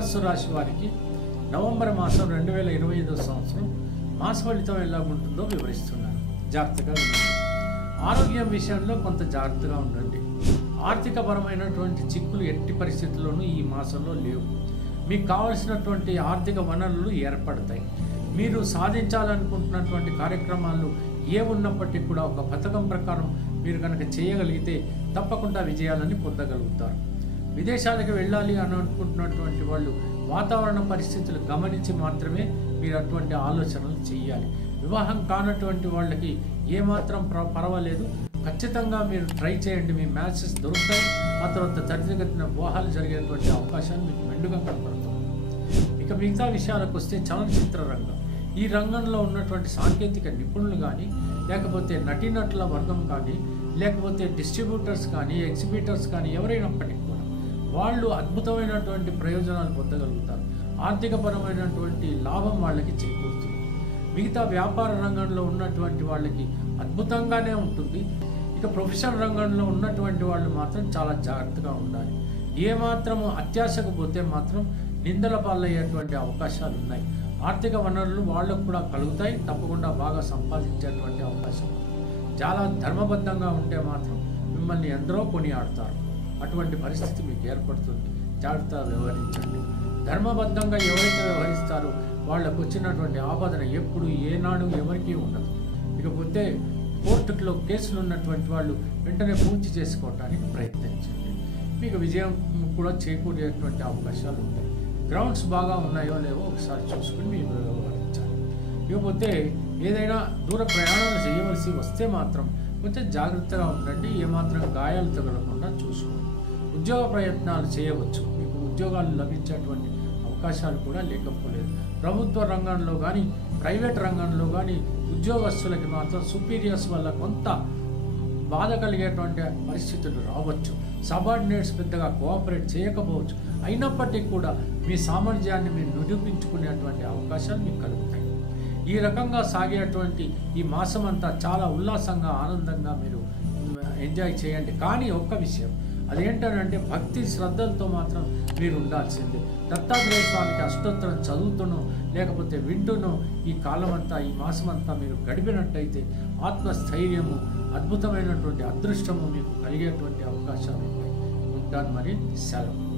ధనస్సు రాశి వారికి నవంబర్ మాసం 2025 సంవత్సరం మాస ఫలితం ఎలా ఉంటుందో వివరిస్తున్నాను. జాగ్రత్తగా వినండి. ఆరోగ్యం విషయంలో కొంత జాగ్రత్తగా ఉండండి. ఆర్థికపరమైనటువంటి చిక్కులు ఎట్టి పరిస్థితుల్లోనూ ఈ మాసంలో లేవు. మీకు కావలసినటువంటి ఆర్థిక వనరులు ఏర్పడతాయి. మీరు సాధించాలనుకుంటున్నటువంటి కార్యక్రమాలు ఏ ఉన్నప్పటికీ కూడా ఒక పథకం ప్రకారం మీరు కనుక చేయగలిగితే తప్పకుండా విజయాలని పొందగలుగుతారు. విదేశాలకు వెళ్ళాలి అని అనుకుంటున్నటువంటి వాళ్ళు వాతావరణ పరిస్థితులు గమనించి మాత్రమే మీరు అటువంటి ఆలోచనలు చేయాలి. వివాహం కానటువంటి వాళ్ళకి ఏమాత్రం పర్వాలేదు, ఖచ్చితంగా మీరు ట్రై చేయండి. మీ మ్యాచెస్ దొరుకుతాయి. ఆ తర్వాత త్వరితగతిన వివాహాలు జరిగేటువంటి అవకాశాలు మీకు మెండుగా కనపడుతుంది. ఇక మిగతా విషయాలకు వస్తే చలనచిత్ర రంగం, ఈ రంగంలో ఉన్నటువంటి సాంకేతిక నిపుణులు కానీ, లేకపోతే నటీనటుల వర్గం కానీ, లేకపోతే డిస్ట్రిబ్యూటర్స్ కానీ, ఎగ్జిబిటర్స్ కానీ ఎవరైనప్పటికీ కూడా వాళ్ళు అద్భుతమైనటువంటి ప్రయోజనాలు పొందగలుగుతారు. ఆర్థికపరమైనటువంటి లాభం వాళ్ళకి చేకూరుతుంది. మిగతా వ్యాపార రంగంలో ఉన్నటువంటి వాళ్ళకి అద్భుతంగానే ఉంటుంది. ఇక ప్రొఫెషనల్ రంగంలో ఉన్నటువంటి వాళ్ళు మాత్రం చాలా జాగ్రత్తగా ఉండాలి. ఏమాత్రము అత్యాశకు పోతే మాత్రం నిందల పాలయ్యేటువంటి అవకాశాలు ఉన్నాయి. ఆర్థిక వనరులు వాళ్ళకు కూడా కలుగుతాయి. తప్పకుండా బాగా సంపాదించేటువంటి అవకాశం ఉంది. చాలా ధర్మబద్ధంగా ఉంటే మాత్రం మిమ్మల్ని ఎందరో కొనియాడతారు. అటువంటి పరిస్థితి మీకు ఏర్పడుతుంది. జాగ్రత్తగా వ్యవహరించండి. ధర్మబద్ధంగా ఎవరైతే వ్యవహరిస్తారో వాళ్ళకు వచ్చినటువంటి ఆపదన ఎప్పుడు ఏనాడు ఎవరికీ ఉండదు. ఇకపోతే కోర్టులో కేసులు ఉన్నటువంటి వాళ్ళు వెంటనే పూర్తి చేసుకోవడానికి ప్రయత్నించండి. మీకు విజయం కూడా చేకూరేటువంటి అవకాశాలు ఉంటాయి. గ్రౌండ్స్ బాగా ఉన్నాయో లేవో ఒకసారి చూసుకుని మీరు వ్యవహరించాలి. ఇకపోతే ఏదైనా దూర ప్రయాణాలు చేయవలసి వస్తే మాత్రం కొంచెం జాగ్రత్తగా ఉండండి. ఏమాత్రం గాయాలు తగలకుండా చూసుకోండి. ఉద్యోగ ప్రయత్నాలు చేయవచ్చు. మీకు ఉద్యోగాలు లభించేటువంటి అవకాశాలు కూడా లేకపోలేదు. ప్రభుత్వ రంగంలో కానీ, ప్రైవేట్ రంగంలో కానీ ఉద్యోగస్తులకి మాత్రం సుపీరియర్స్ వల్ల కొంత బాధ కలిగేటువంటి పరిస్థితులు రావచ్చు. సబార్డినేట్స్ పెద్దగా కోఆపరేట్ చేయకపోవచ్చు. అయినప్పటికీ కూడా మీ సామర్థ్యాన్ని మీరు నిరూపించుకునేటువంటి అవకాశాలు మీకు కలుగుతాయి. ఈ రకంగా సాగేటువంటి ఈ మాసం అంతా చాలా ఉల్లాసంగా, ఆనందంగా మీరు ఎంజాయ్ చేయండి. కానీ ఒక్క విషయం, అదేంటంటే భక్తి శ్రద్ధలతో మాత్రం మీరు ఉండాల్సిందే. దత్తాత్రేయ స్వామికి అష్టోత్తరం చదువుతూనో లేకపోతే వింటూనో ఈ కాలం అంతా, ఈ మాసం అంతా మీరు గడిపినట్టయితే ఆత్మస్థైర్యము, అద్భుతమైనటువంటి అదృష్టము మీకు కలిగేటువంటి అవకాశాలు ఉంటాయి. ఉంటాను మరి, సెలవు.